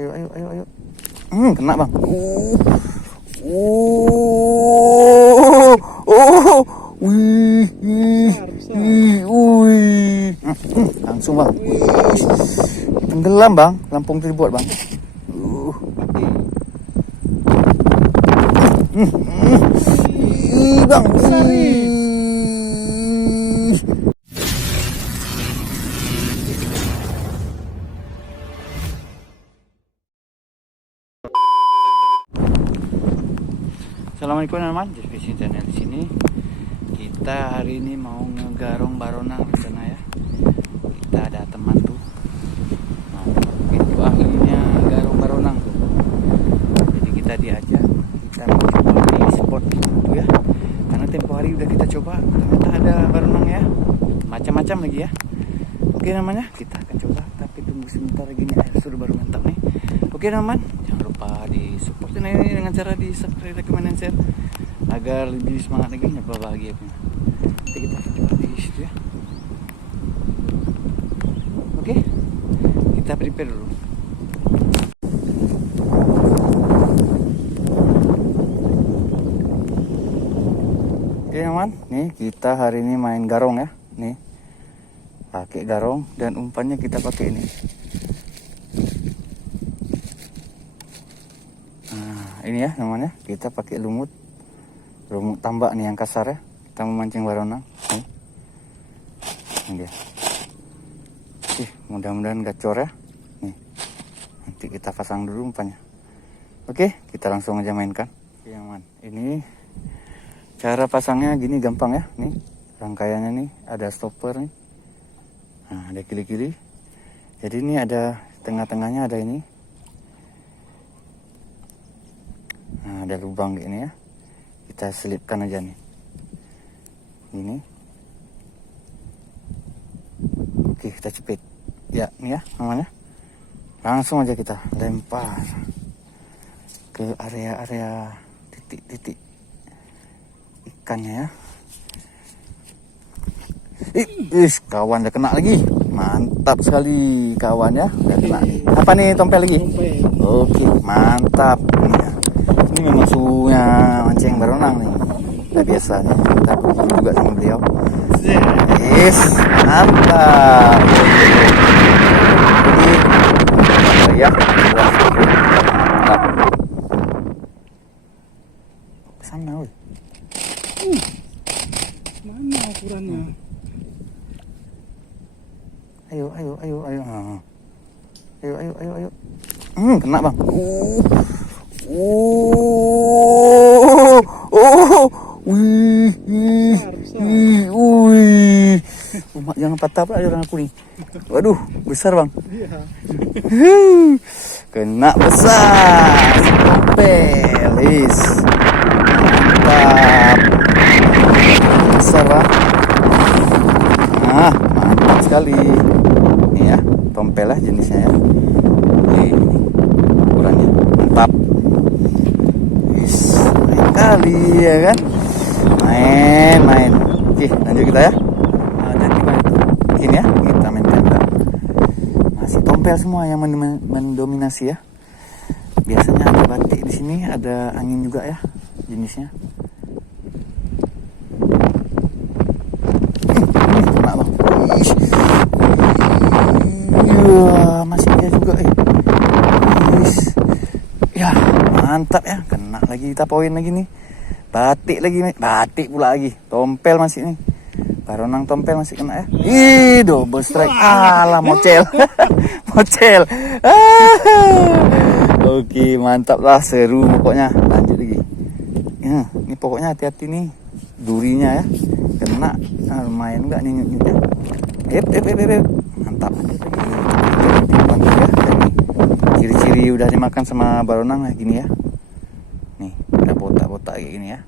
Ayo. Kena bang. Wih. Langsung bang. Tenggelam bang, lampung itu dibuat bang. Bang, Assalamualaikum teman-teman, jadi fishing channel di sini. Kita hari ini mau ngegarong baronang di sana ya. Kita ada teman tuh. Nah, itu ahlinya garong baronang tuh. Jadi kita diajak, kita mau coba di spot itu ya. Karena tempo hari udah kita coba, ternyata ada baronang ya. Macam-macam lagi ya. Oke namanya, kita akan coba. Tapi tunggu sebentar lagi nih, air sudah baru mantap nih. Oke teman, jangan lupa di support ini dengan cara di subscribe, comment, dan share agar lebih semangat lagi nyoba bahagia punya. Nanti kita akan coba di situ ya. Oke, kita prepare dulu. Oke teman, nih kita hari ini main garong ya. Nih pakai garong dan umpannya kita pakai ini. Ini ya namanya, kita pakai lumut tambak nih yang kasar ya. Kita memancing baronang nih. Ini dia. Mudah-mudahan gacor ya nih. Nanti kita pasang dulu umpannya. Oke, kita langsung aja mainkan. Oke aman, ini cara pasangnya gini gampang ya. Nih rangkaiannya nih, ada stopper nih. Nah, ada kili-kili. Jadi ini ada tengah-tengahnya ada ini. Nah, ada lubang gini ya. Kita selipkan aja nih. Ini. Oke, kita cepit. Ya, ini ya namanya. Langsung aja kita lempar ke area-area titik-titik ikannya ya. Kawan udah kena lagi. Mantap sekali kawan ya. Udah kena nih. Apa nih, tompel lagi? Oke, mantap. Ini memang suhunya mancing baronang nih. Udah biasa nih. Kita juga sama beliau. Yes, mantap. Jadi ya, mantap. Kesana woi. Mana ukurannya? Ayo. Ayo. Kena bang. Wih. Umak jangan patah pula orang aku nih. Waduh, besar bang. Kena besar. Tompel. Mantap. Besar bang. Nah, mantap sekali. Ini ya, tompel lah jenisnya ya. Ini ukurannya mantap. Main kali ya kan. Main. Oke, lanjut kita ya. Ini ya, kita main tembak. Masih tompel semua yang mendominasi ya. Biasanya ada batik di sini, ada angin juga ya jenisnya. Kena bang. Masih ada juga ya, mantap ya. Kena lagi, kita poin lagi nih. Batik pula lagi. Tompel masih nih. Baronang tompel masih kena ya. Double strike. Alah, mocel. Mocel. Oke, mantap lah, seru pokoknya. Lanjut lagi. Ini pokoknya hati-hati nih durinya ya. Kena. Lumayan enggak nih nyutnya. Mantap. Lanjut ya. Ciri-ciri udah dimakan sama baronang lah gini ya. Nih, ada botak-botak kayak gini ya.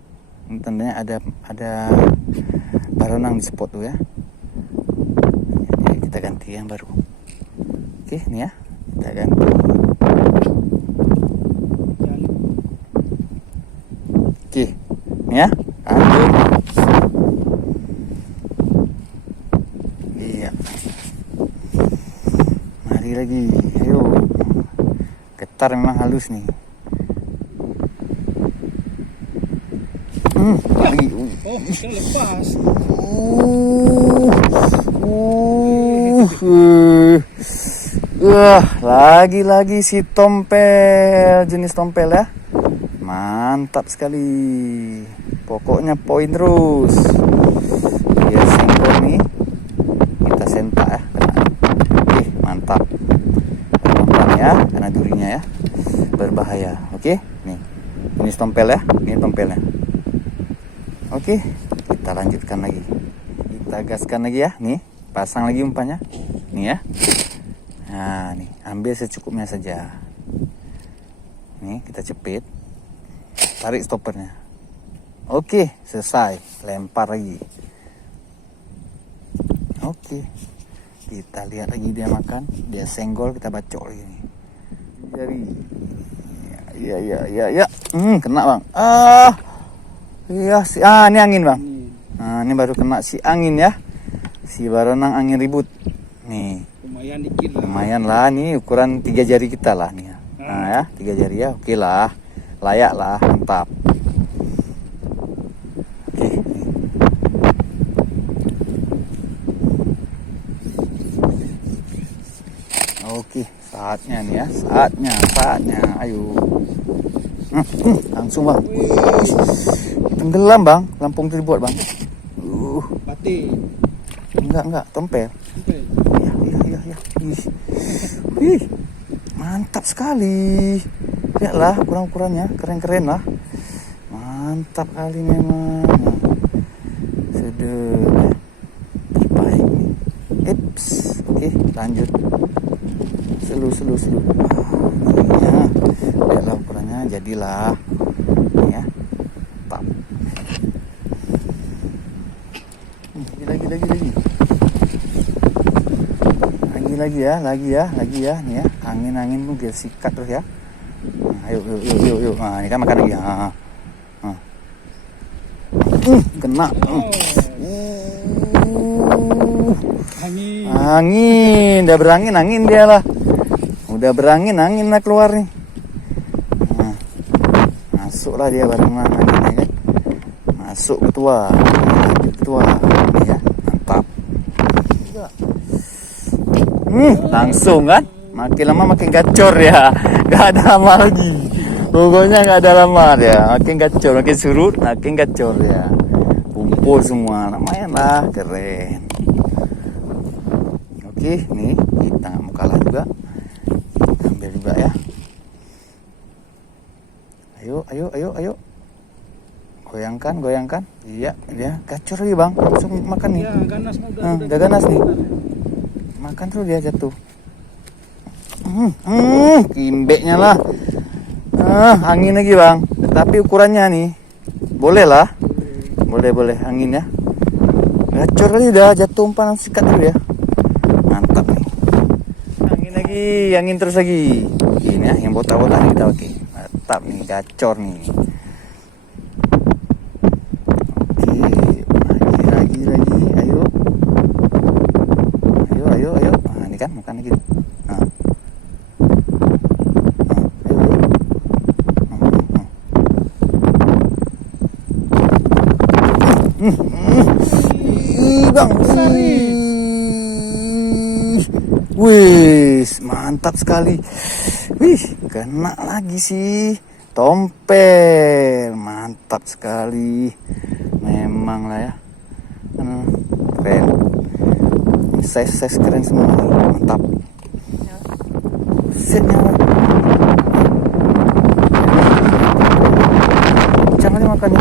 Ini tandanya ada baronang di spot tuh ya. Jadi kita ganti yang baru. Oke, nih ya. Kita ganti. Oke, nih ya. Lanjut. Iya. Mari lagi. Ayo. datar memang halus nih. Lagi. Oh, kita lepas. Lagi-lagi si tompel, jenis tompel ya. Mantap sekali. Pokoknya poin terus. Dia senggol nih. Kita sentak ya. Mantap. Pelan ya, karena durinya ya berbahaya. Oke, nih. Ini tompel ya. Ini tompelnya. Oke, kita lanjutkan lagi. Kita gaskan lagi ya. Nih, pasang lagi umpannya. Nih ya. Nah, nih, ambil secukupnya saja. Nih, kita cepit. Tarik stoppernya. Oke, selesai. Lempar lagi. Oke. Kita lihat lagi dia makan. Dia senggol, kita bacok lagi nih. Jari. Ya. Kena, Bang. Iya, ini angin, Bang. Nah, ini baru kena si angin ya. Si baronang angin ribut. Nih. Lumayan dikit lah. Lumayan lah, nih ukuran 3 jari kita lah nih. Nah ya, 3 jari ya, oke lah. Layak lah, mantap. Oke. Oke, saatnya nih ya, saatnya. Ayo. Langsung, Bang. Tenggelam, Bang. Lampung itu dibuat, Bang. Batik. Enggak, tompel. Oke. Iya. Wih, mantap sekali. Lihatlah ukuran-ukurannya, keren-keren lah. Mantap kali memang. Sudah. Baik. Eps. Oke, lanjut. Selu. Lihatlah ukurannya, jadilah. Ya. Tap. Lagi. Lagi ya, nih ya. Angin tuh dia sikat terus ya. Nah, ayo. Nah, ini kan makan lagi. Kena. Angin, udah berangin dia lah. Udah berangin lah keluar nih. Nah, masuklah dia bareng anginnya kan. Masuk ketua. Ya, mantap. Langsung kan, makin lama makin gacor ya, gak ada lama lagi, pokoknya gak ada lama ya, makin gacor, makin surut, makin gacor ya, kumpul semua, lumayan lah, keren. Oke, nih kita gak mau kalah juga, ambil juga ya, ayo, goyangkan, iya, gacor lagi, Bang, langsung makan nih, Ya, ganas udah ganas nih. Makan terus dia jatuh. Kimbeknya lah. Angin lagi, Bang. Tapi ukurannya nih. Boleh lah. Boleh angin ya. Gacor kali dah, jatuh umpan sikat dulu ya. Mantap nih. Angin terus lagi. Ini ya, yang botak-botak kita pakai. Mantap nih, gacor nih. Oke, lagi. Ayo. Nah, ini kan makan lagi. Nah. Bang. Wih, mantap sekali. Wih, kena lagi sih. Tompel, mantap sekali. Memang lah ya. Keren. Size keren semua nih. Mantap. Setnya. Jangan dimakannya.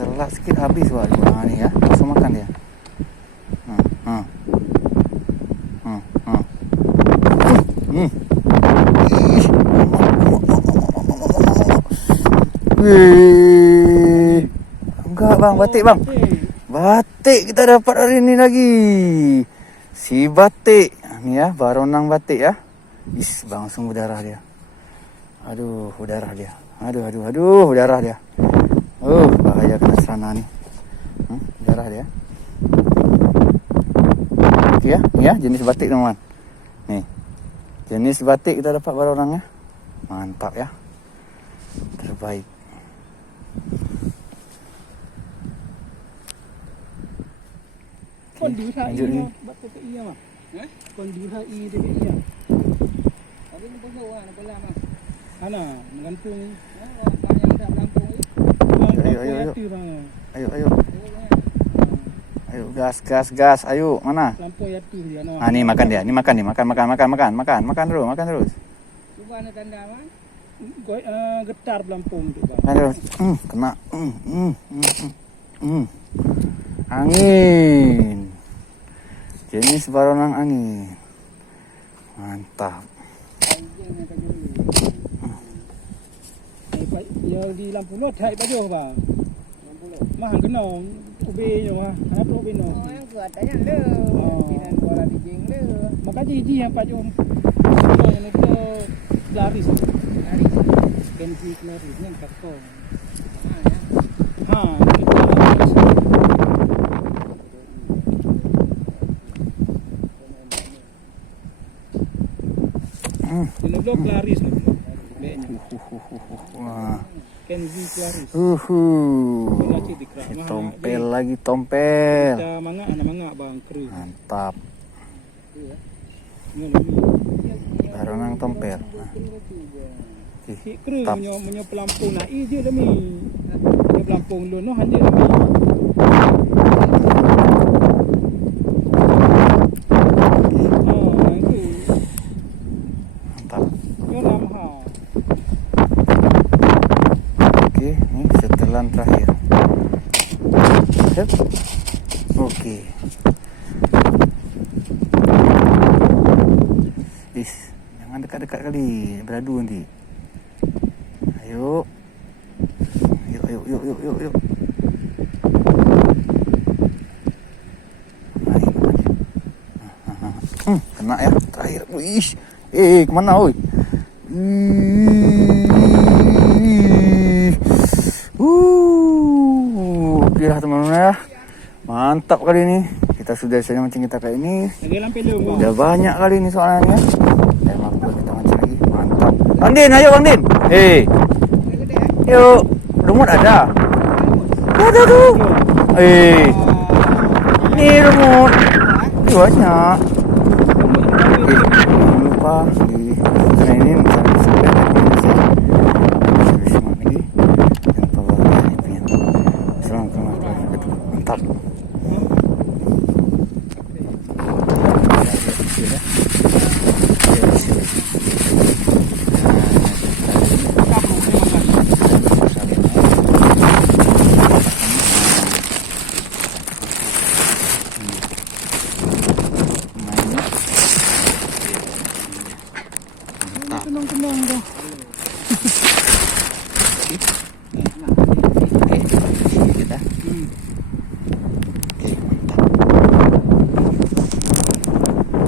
Terlak sedikit habis wah nih ya. Langsung makan dia. Enggak, Bang, batik, Bang. Batik kita dapat hari ini lagi. Si batik. Ini ya, baronang batik ya. Bang, langsung berdarah dia. Aduh, berdarah dia. Aduh, berdarah dia. Bahaya kena serana nih. Berdarah dia. Okey ya. Ni ya jenis batik teman-teman. Nih. Jenis batik kita dapat barang-barangnya. Mantap ya. Terbaik. Kon diusaha lanjut ni. ini batuk ke iya mah. Kon diusaha ini dia iya. Tapi ni pun lah, nak pelan mah. Ana menggantung. Yang tak melampung ni. Ayo. Ayo. Ayo gas. Ayo, mana? Lampu ya tu dia no. Ah ni makan dia. Ni makan dia. Makan terus. Cuba nak tanda mah. Getar pelampung tu bang. Makan terus. Kena. Angin. Jenis baronang angin. Mantap. Anjing nak kaju ni. Ya di lampu lot hai baju bang. Lampu lo. Mah genong ubi yo mah. Apa ubi no. Oh, yang kuat tanya le. Tidak bola di jeng le. Maka ji yang pak jom. Yang itu laris. Hari. Kenzi laris yang kakko. Ha ya. Ha, itu laris. Ini blok laris ni. Beknya. Wah. Kenzi laris. Uhuh. Tompel lagi tompel. Kita mangga bang kru. Mantap. Ni lagi. Baronang tompel. Kru Tap. menyo pelampung na i dia demi. Menyo pelampung lu no hande demi. Oh, itu. Mantap. Yo lam ha. Oke, ini setelan terakhir. Sip. Oke. Jangan dekat-dekat kali, beradu nanti. Ayo. Yuk. Kena ya, terakhir. Wih. Kemana oi? Okey lah teman-teman ya. Mantap kali ni. Kita sudah selesai mancing kita kali ni. Lagi lampu lu. Dah banyak kali ni soalannya. Dan mampu kita mancing lagi. Mantap. Bang Din, ayo Bang Din. Yuk. Rumut ada. Ada tu. Ni rumut. Ni banyak. Jangan lupa di channel ini sampai subscribe dan lagi. Jangan lupa like. Assalamualaikum warahmatullahi wabarakatuh. Mantap. Tenang tu.